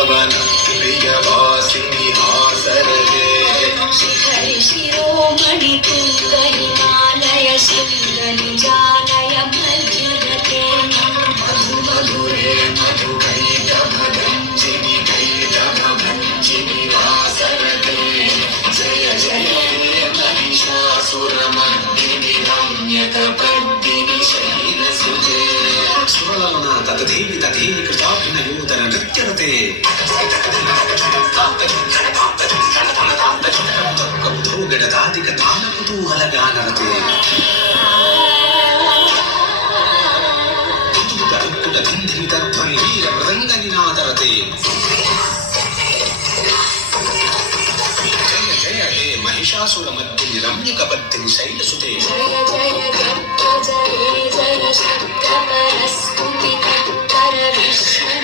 पवन प्रियवासिनि हासरते शिखरि शिरोमणि तुंग हिमालय शृंग निजालय मध्यगते मधु मधुरे मधुकैटभञ्जिनि कैटभञ्जिनि वासरते जय जय हे महिषासुरमर्दिनि रम्यकपर्दिनि शैलसुते सुरललना ततधीनि तथीनि कृताभिनयोदन नृत्यरते कबुधो गडदादिक तान कुतूहल गानरते कुतुकुट धिन्धिमि तध्वनि वीर मृदङ्ग निनादरते जय जय हे महिषासुरमर्दिनि रम्यकपर्दिनि शैलसुते जय जय जय जय जय शक्तपरस्तुति तत्पर विष्णु